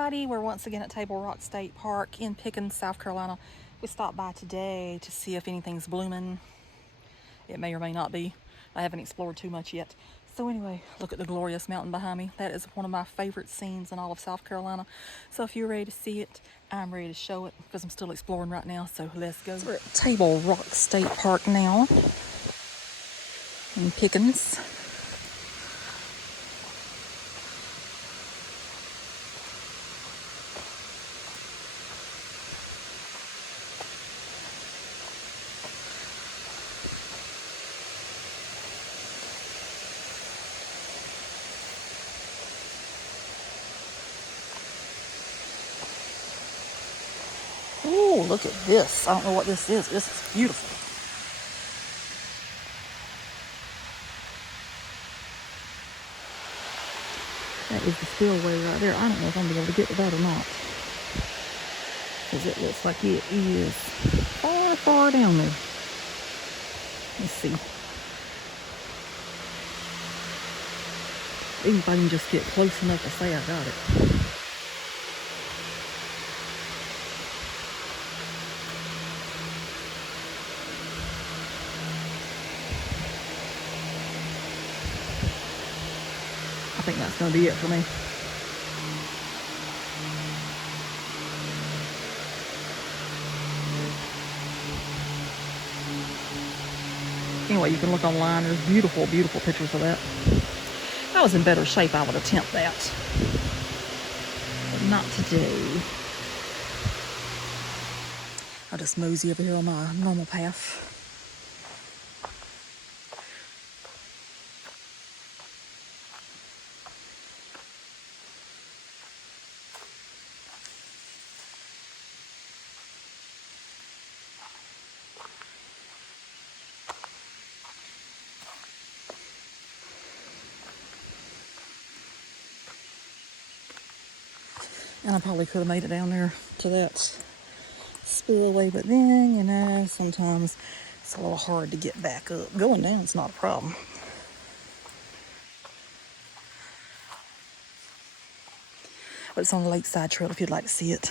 everybody, we're once again at Table Rock State Park in Pickens, South Carolina. We stopped by today to see if anything's blooming. It may or may not be. I haven't explored too much yet. So anyway, look at the glorious mountain behind me. That is one of my favorite scenes in all of South Carolina. So if you're ready to see it, I'm ready to show it because I'm still exploring right now. So let's go. So we're at Table Rock State Park now in Pickens. Oh, look at this. I don't know what this is. This is beautiful. That is the spillway right there. I don't know if I'm going to be able to get to that or not, because it looks like it is far, far down there. Let's see. Even if I can just get close enough to say I got it. I think that's going to be it for me. Anyway, you can look online. There's beautiful, beautiful pictures of that. If I was in better shape, I would attempt that. But not today. I'll just mosey over here on my normal path. And I probably could have made it down there to that spillway, but then, you know, sometimes it's a little hard to get back up. Going down is not a problem. But it's on the lakeside trail if you'd like to see it.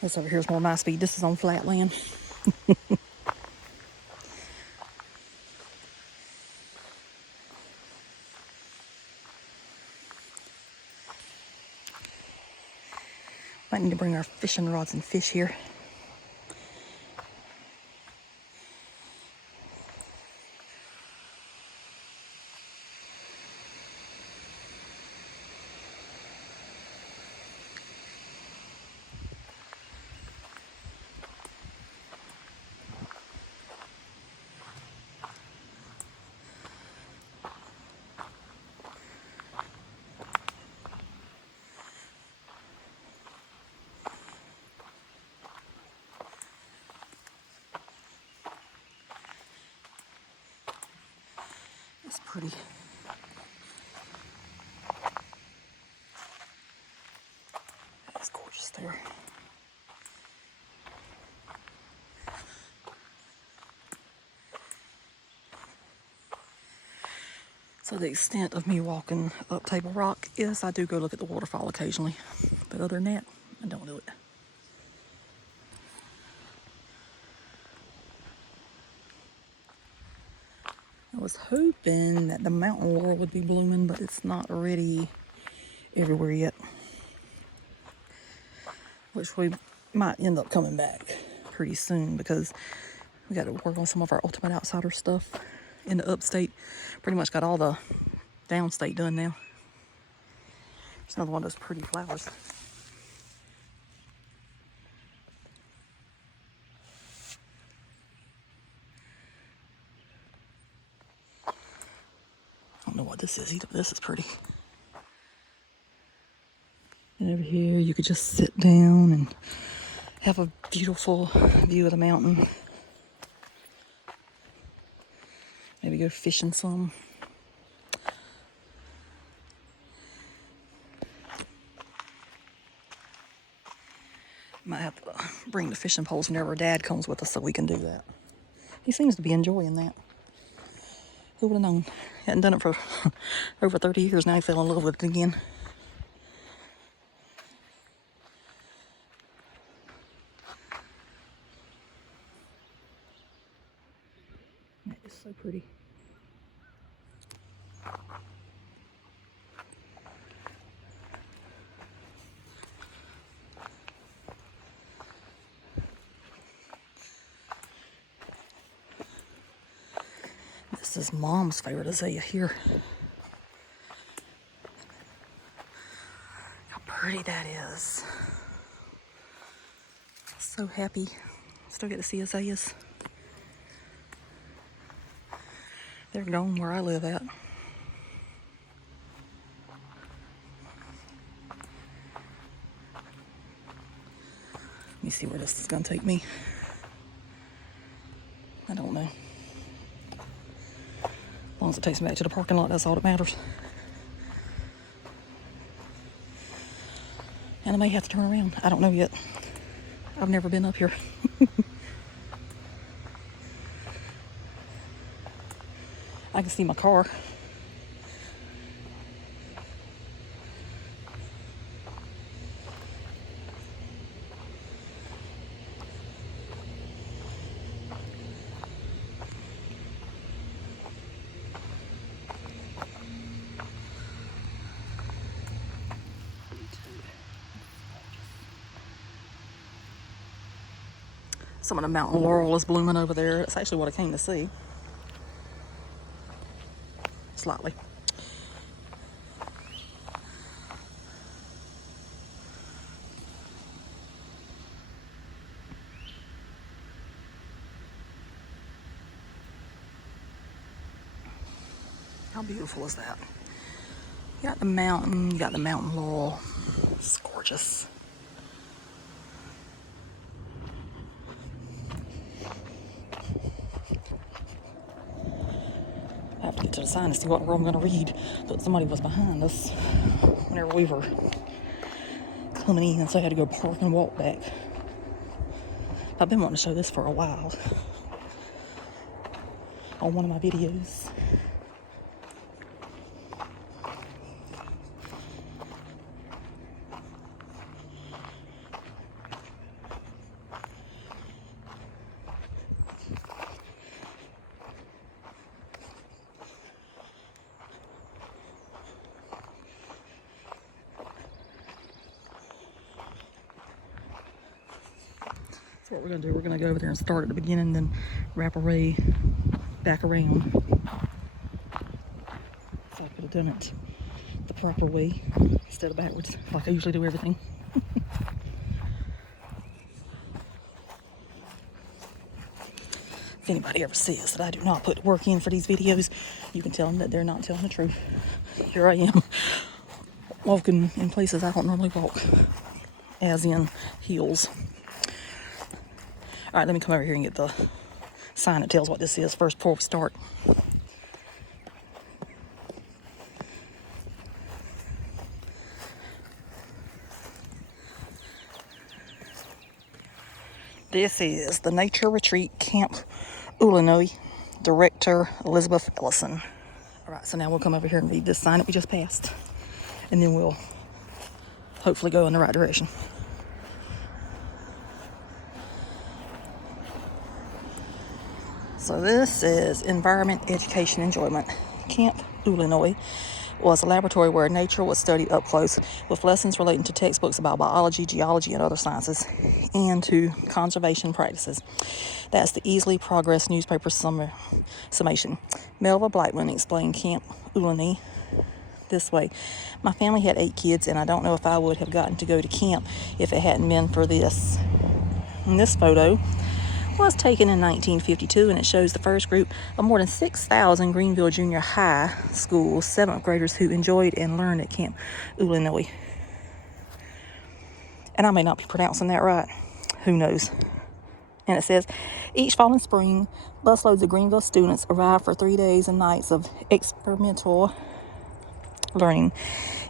This over here is more my speed. This is on flat land. Might need to bring our fishing rods and fish here. It's pretty. It's gorgeous there. So the extent of me walking up Table Rock is I do go look at the waterfall occasionally. But other than that, I don't do it. I was hoping that the mountain laurel would be blooming, but it's not already everywhere yet. Which we might end up coming back pretty soon because we got to work on some of our Ultimate Outsider stuff in the upstate. Pretty much got all the downstate done now. There's another one of those pretty flowers. I don't know what this is either. This is pretty. And over here you could just sit down and have a beautiful view of the mountain. Maybe go fishing some. Might have to bring the fishing poles whenever Dad comes with us so we can do that. He seems to be enjoying that. Who would have known? Hadn't done it for over 30 years now. He fell in love with it again. That is so pretty. This is Mom's favorite azalea here. How pretty that is. So happy. Still get to see azaleas. They're gone where I live at. Let me see where this is gonna take me. I don't know. As long as it takes me back to the parking lot, that's all that matters. And I may have to turn around. I don't know yet. I've never been up here. I can see my car. Some of the mountain laurel is blooming over there. That's actually what I came to see. Slightly. How beautiful is that? You got the mountain, you got the mountain laurel. It's gorgeous. I have to get to the sign to see what I'm going to read. But somebody was behind us whenever we were coming in, so I had to go park and walk back. I've been wanting to show this for a while on one of my videos. So what we're going to do, we're going to go over there and start at the beginning, then wrap array back around. So I could have done it the proper way instead of backwards, like I usually do everything. If anybody ever says that I do not put work in for these videos, you can tell them that they're not telling the truth. Here I am, walking in places I don't normally walk, as in heels. All right, let me come over here and get the sign that tells what this is first before we start. This is the Nature Retreat Camp Oolenoy, Director Elizabeth Ellison. All right, so now we'll come over here and read this sign that we just passed, and then we'll hopefully go in the right direction. So this is Environment, Education, Enjoyment. Camp Oolenoy was a laboratory where nature was studied up close, with lessons relating to textbooks about biology, geology, and other sciences, and to conservation practices. That's the Easily Progress newspaper summation. Melva Blackman explained Camp Oolenoy this way. My family had 8 kids, and I don't know if I would have gotten to go to camp if it hadn't been for this. And this photo was taken in 1952, and it shows the first group of more than 6,000 Greenville Junior High School 7th graders who enjoyed and learned at Camp Oolenoy. And I may not be pronouncing that right. Who knows? And it says, each fall and spring, busloads of Greenville students arrive for 3 days and nights of experimental learning.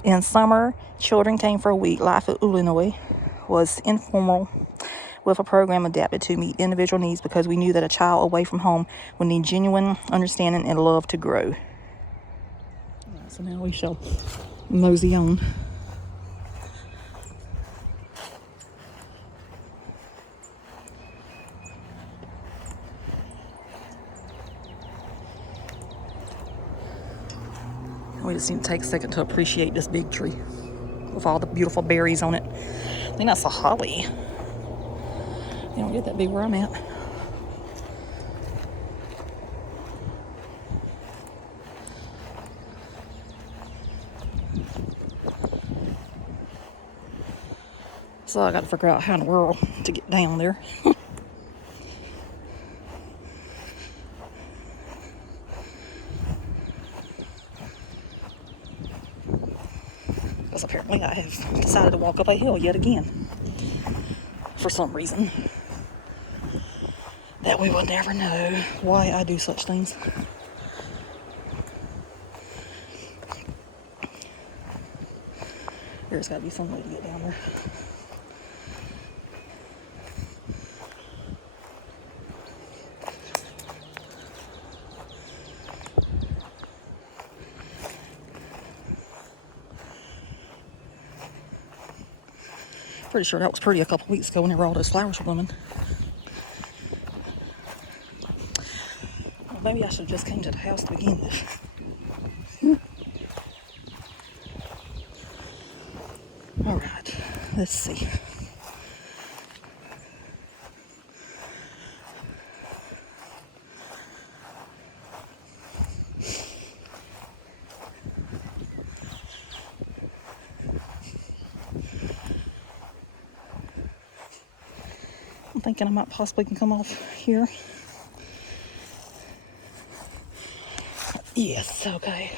In summer, children came for a week. Life at Oolenoy was informal with a program adapted to meet individual needs because we knew that a child away from home would need genuine understanding and love to grow. Right, so now we shall mosey on. We just need to take a second to appreciate this big tree with all the beautiful berries on it. I think that's a holly. You don't get that big where I'm at. So I got to figure out how in the world to get down there. Because apparently I have decided to walk up a hill yet again. For some reason. That we will never know why I do such things. There's got to be some way to get down there. Pretty sure that was pretty a couple weeks ago whenever all those flowers were blooming. Well, maybe I should have just came to the house to begin with. All right, let's see. I'm thinking I might possibly can come off here. Yes, okay.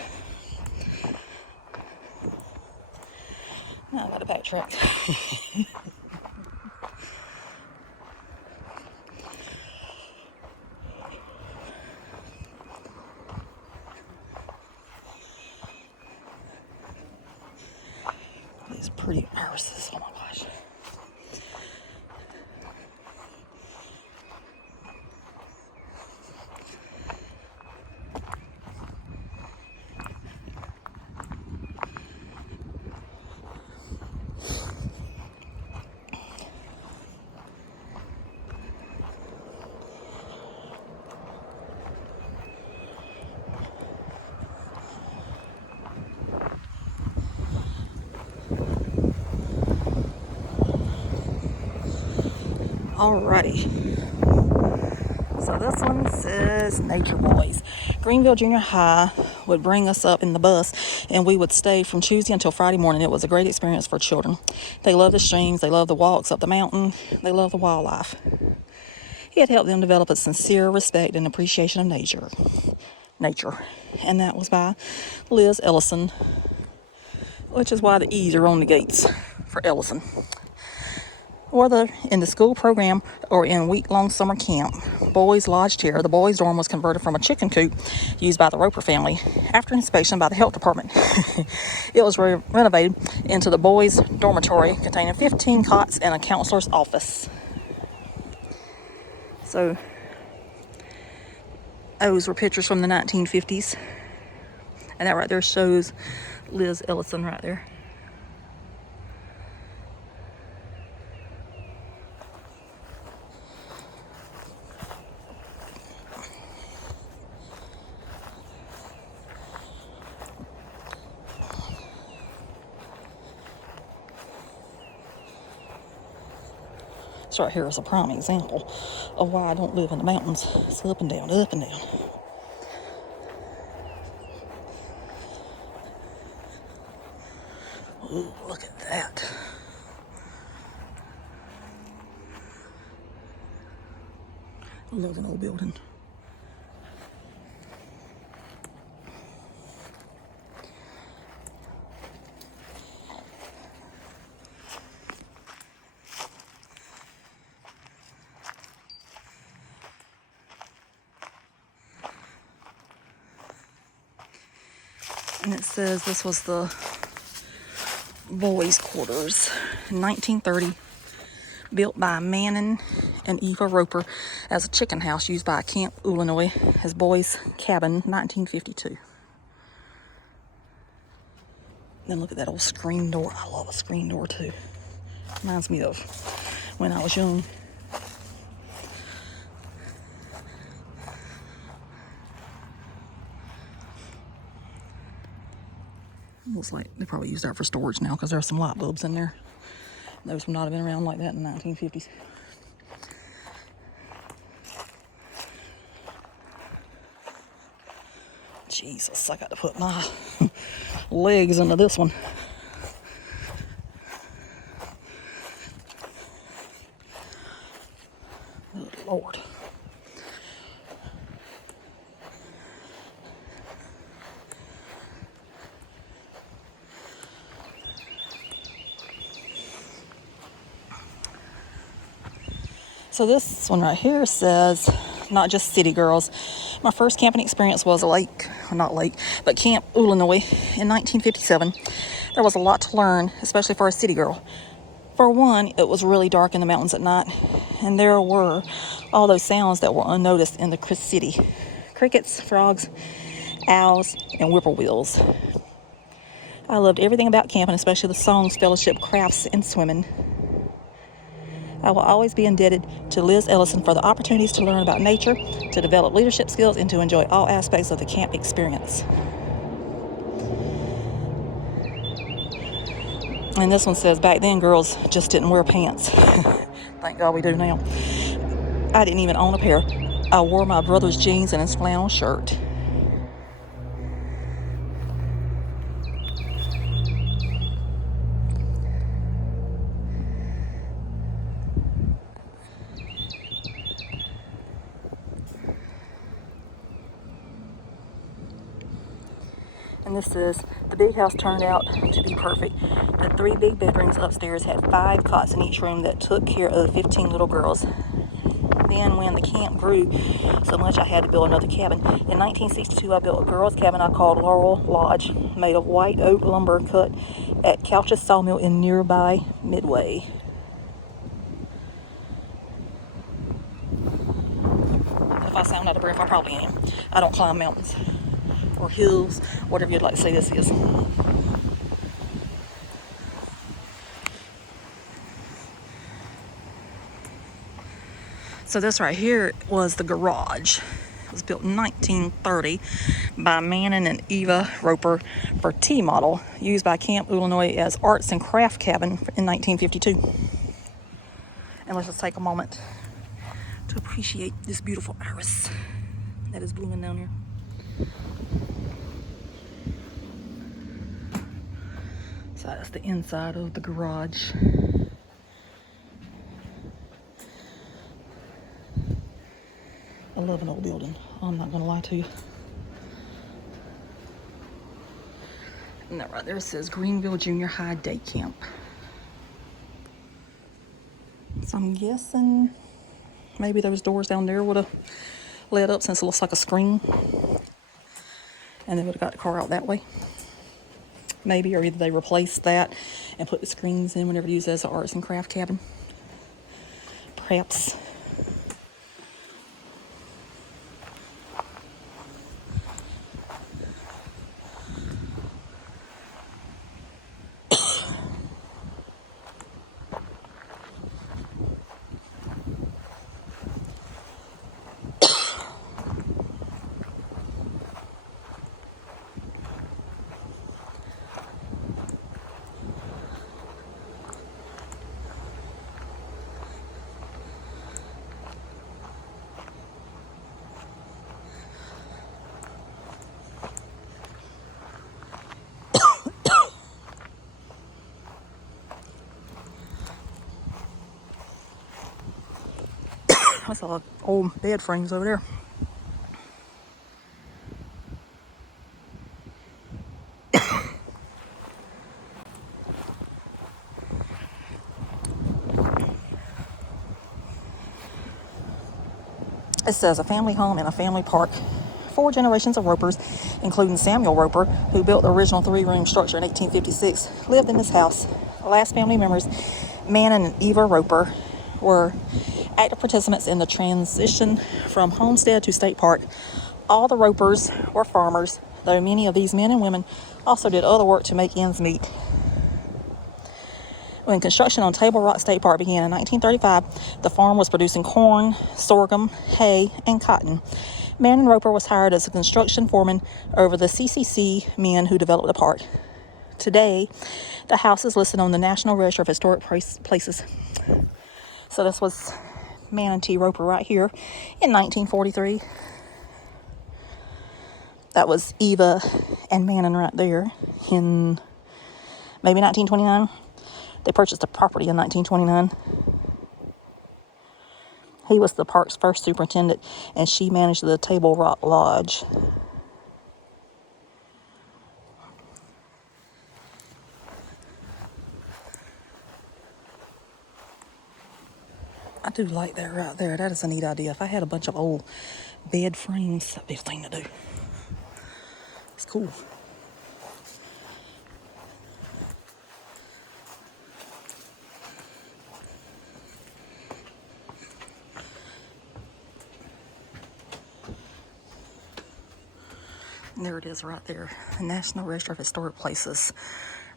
Now I gotta backtrack. These pretty irises, oh my gosh. Alrighty. So this one says Nature Boys. Greenville Junior High would bring us up in the bus and we would stay from Tuesday until Friday morning. It was a great experience for children. They love the streams, they love the walks up the mountain, they love the wildlife. He had helped them develop a sincere respect and appreciation of nature. And that was by Liz Ellison, which is why the E's are on the gates for Ellison. Or in the school program or in week-long summer camp, boys lodged here. The boys' dorm was converted from a chicken coop used by the Roper family. After inspection by the health department, it was renovated into the boys' dormitory containing 15 cots and a counselor's office. So those were pictures from the 1950s. And that right there shows Liz Ellison right there. This right here is a prime example of why I don't live in the mountains. It's up and down, up and down. Ooh, look at that. I love an old building. And it says this was the boys' quarters in 1930. built by Manning and Eva Roper as a chicken house used by Camp Oolenoy as boys' cabin, 1952. Then look at that old screen door. I love a screen door too. Reminds me of when I was young. Looks like they probably use that for storage now because there's some light bulbs in there. Those would not have been around like that in the 1950s. Jesus, I got to put my legs into this one. Good Lord. So this one right here says, not just city girls. My first camping experience was but Camp Oolenoy in 1957. There was a lot to learn, especially for a city girl. For one, it was really dark in the mountains at night, and there were all those sounds that were unnoticed in the city. Crickets, frogs, owls, and whippoorwills. I loved everything about camping, especially the songs, fellowship, crafts, and swimming. I will always be indebted to Liz Ellison for the opportunities to learn about nature, to develop leadership skills, and to enjoy all aspects of the camp experience. And this one says, back then girls just didn't wear pants. Thank God we do now. I didn't even own a pair. I wore my brother's jeans and his flannel shirt. And this says, the big house turned out to be perfect. The 3 big bedrooms upstairs had 5 cots in each room that took care of the 15 little girls. Then when the camp grew so much, I had to build another cabin. In 1962, I built a girls' cabin I called Laurel Lodge, made of white oak lumber cut at Couch's Sawmill in nearby Midway. If I sound out of breath, I probably am. I don't climb mountains or hills, whatever you'd like to say this is. So this right here was the garage. It was built in 1930 by Manning and Eva Roper for T model, used by Camp Oolenoy as arts and craft cabin in 1952. And let's just take a moment to appreciate this beautiful iris that is blooming down here. So that's the inside of the garage. I love an old building. I'm not gonna lie to you. And that right there says Greenville Junior High Day Camp. So I'm guessing maybe those doors down there would have led up, since it looks like a screen. And they would have got the car out that way. Maybe, or either they replaced that and put the screens in whenever used as an arts and craft cabin. Perhaps. That's all old bed frames over there. It says a family home and a family park. 4 generations of Ropers, including Samuel Roper, who built the original 3-room structure in 1856, lived in this house. The last family members, Manning and Eva Roper, were active participants in the transition from homestead to state park. All the ropers were farmers, though many of these men and women also did other work to make ends meet. When construction on Table Rock State Park began in 1935, the farm was producing corn, sorghum, hay, and cotton. Marion Roper was hired as a construction foreman over the CCC men who developed the park. Today, the house is listed on the National Register of Historic Places. So this was Manatee Roper right here in 1943. That was Eva and Manon right there in maybe 1929. They purchased the property in 1929. He was the park's first superintendent, and she managed the Table Rock Lodge. I do like that right there. That is a neat idea. If I had a bunch of old bed frames, that'd be a thing to do. It's cool. And there it is right there. The National Register of Historic Places,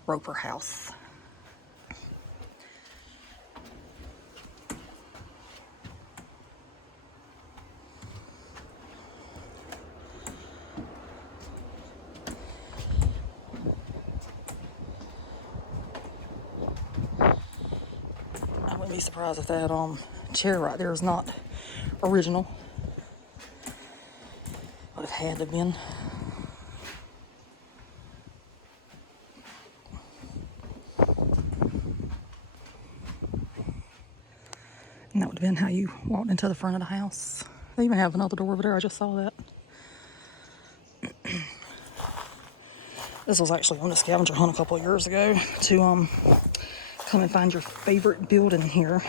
Roper House. I wouldn't be surprised if that chair right there is not original. Would have had to have been. And that would have been how you walked into the front of the house. They even have another door over there. I just saw that. This was actually on a scavenger hunt a couple of years ago to come and find your favorite building here.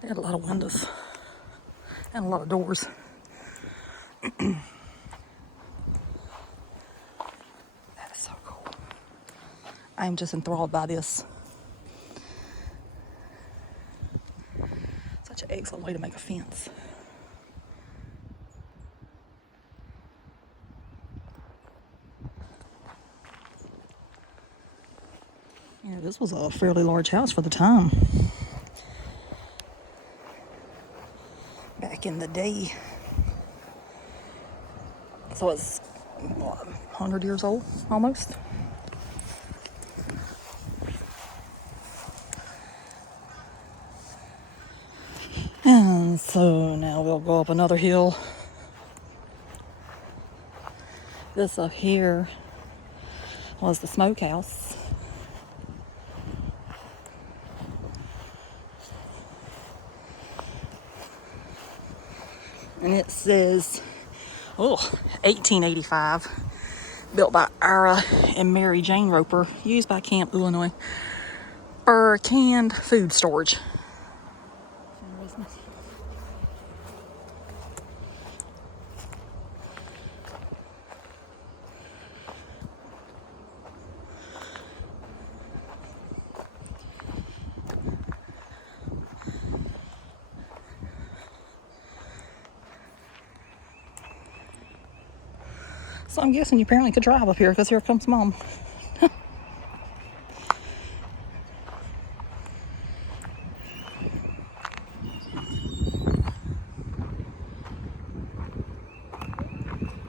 They had a lot of windows and a lot of doors. That is so cool. I am just enthralled by this. Such an excellent way to make a fence. Yeah, this was a fairly large house for the time. Back in the day. So it's, what, 100 years old, almost? And so now we'll go up another hill. This up here was the smokehouse. And it says, 1885, built by Ira and Mary Jane Roper, used by Camp Oolenoy for canned food storage. So I'm guessing you apparently could drive up here because here comes Mom.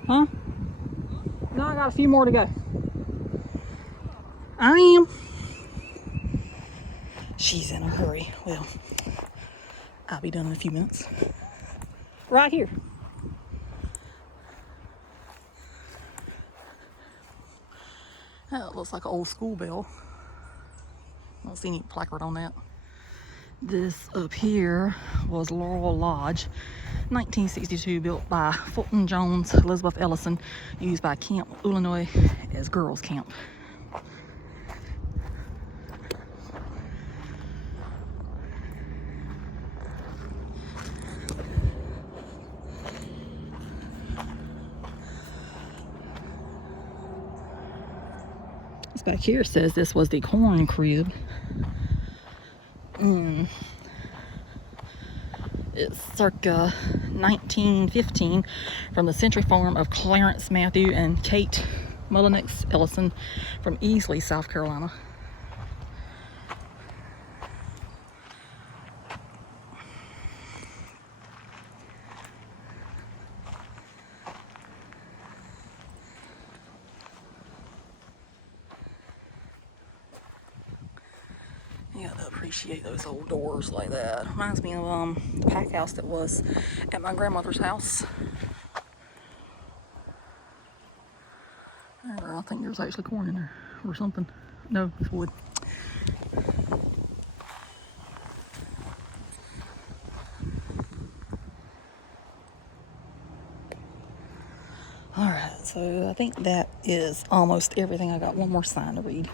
Huh? No, I got a few more to go. I am. She's in a hurry. Well, I'll be done in a few minutes. Right here. That looks like an old school bell. don't see any placard on that. This up here was Laurel Lodge, 1962, built by Fulton Jones, Elizabeth Ellison, used by Camp Oolenoy as girls' camp. This back here says this was the corn crib. It's circa 1915 from the Century Farm of Clarence Matthew and Kate Mullenix Ellison from Easley, South Carolina. You gotta appreciate those old doors like that. Reminds me of the pack house that was at my grandmother's house. I think there's actually corn in there or something. No, it's wood. Alright, so I think that is almost everything. I got one more sign to read.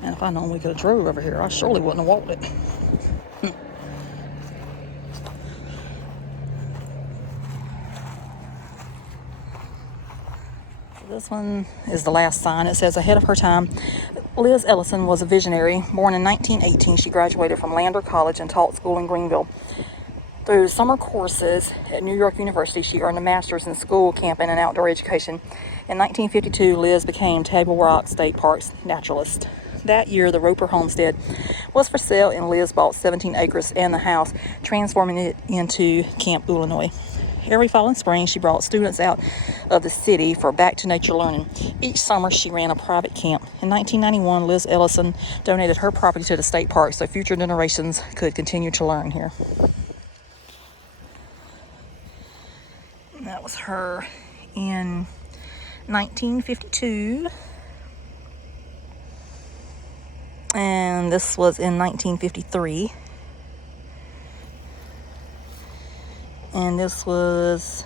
And if I'd known we could have drove over here, I surely wouldn't have walked it. This one is the last sign. It says, ahead of her time, Liz Ellison was a visionary. Born in 1918, she graduated from Lander College and taught school in Greenville. Through summer courses at New York University, she earned a master's in school camping and outdoor education. In 1952, Liz became Table Rock State Park's naturalist. That year, the Roper homestead was for sale, and Liz bought 17 acres and the house, transforming it into Camp Oolenoy. Every fall and spring, she brought students out of the city for back-to-nature learning. Each summer, she ran a private camp. In 1991, Liz Ellison donated her property to the state park so future generations could continue to learn here. And that was her in 1952. And this was in 1953. And this was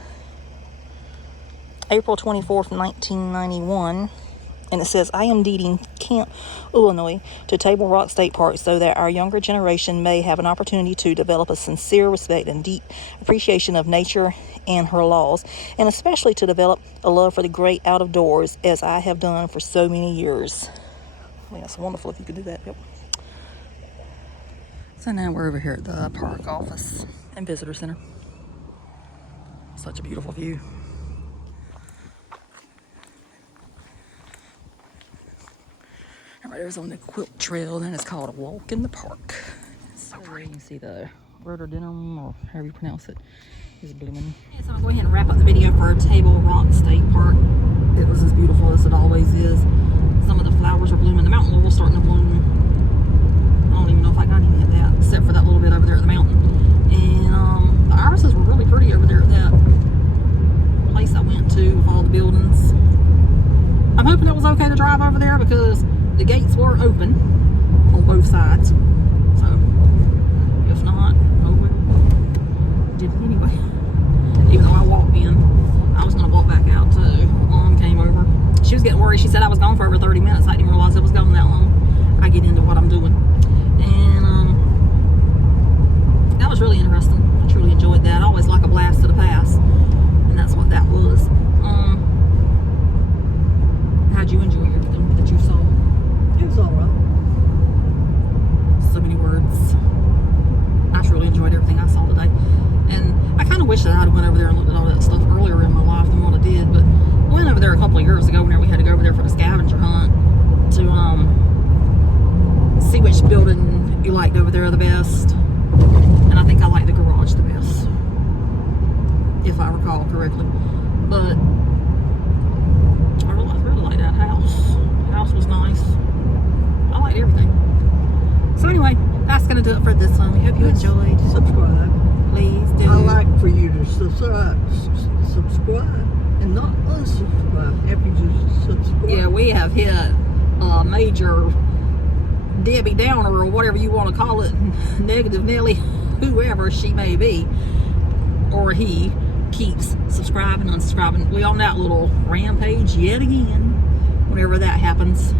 April 24th, 1991. And it says, I am deeding Camp Oolenoy to Table Rock State Park so that our younger generation may have an opportunity to develop a sincere respect and deep appreciation of nature and her laws, and especially to develop a love for the great out of doors as I have done for so many years. I mean, it's wonderful if you could do that. Yep. So now we're over here at the park office and visitor center. Such a beautiful view. All right, there's on the quilt trail, and it's called a walk in the park. It's so pretty. You can see the rhododendron, or however you pronounce it, is blooming. Yeah, so I'll go ahead and wrap up the video for Table Rock State Park. It was as beautiful as it always is. Some of the flowers are blooming. The mountain laurel's starting to bloom. I don't even know if I got any of that, except for that little bit over there at the mountain. And the irises were really pretty over there at that place I went to with all the buildings. I'm hoping it was okay to drive over there because the gates were open on both sides. So, if not, oh well. Did it anyway. Even though I walked in, I was going to walk back out too. Mom came over. She was getting worried. She said I was gone for over 30 minutes. I didn't realize it was gone that long. I get into what I'm doing. And that was really interesting. I truly enjoyed that. I always like a blast to the past. And that's what that was. How'd you enjoy everything that you saw? It was alright. So many words. I truly enjoyed everything I saw today. And I kind of wish that I'd went over there and looked at all that stuff earlier in my life than what I did. But I went over there a couple of years ago whenever we had to go over there for the scavenger hunt to see which building you liked over there the best. And I think I liked the garage the best, if I recall correctly. But I really liked that house. The house was nice. I liked everything. So anyway, that's going to do it for this one. We hope you enjoyed. Subscribe. Please do. I like for you to subscribe. And not unsubscribe after you subscribe. Yeah, we have hit a major Debbie Downer, or whatever you want to call it, negative Nelly, whoever she may be, or he, keeps subscribing, unsubscribing. We on that little rampage yet again whenever that happens.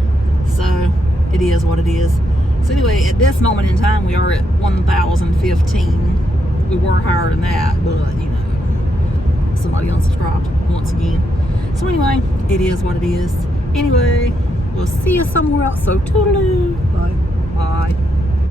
So it is what it is. So anyway, at this moment in time, we are at 1,015. We were higher than that, but you know, somebody unsubscribed once again. So anyway, it is what it is. Anyway, we'll see you somewhere else. So toodaloo. Bye. Bye.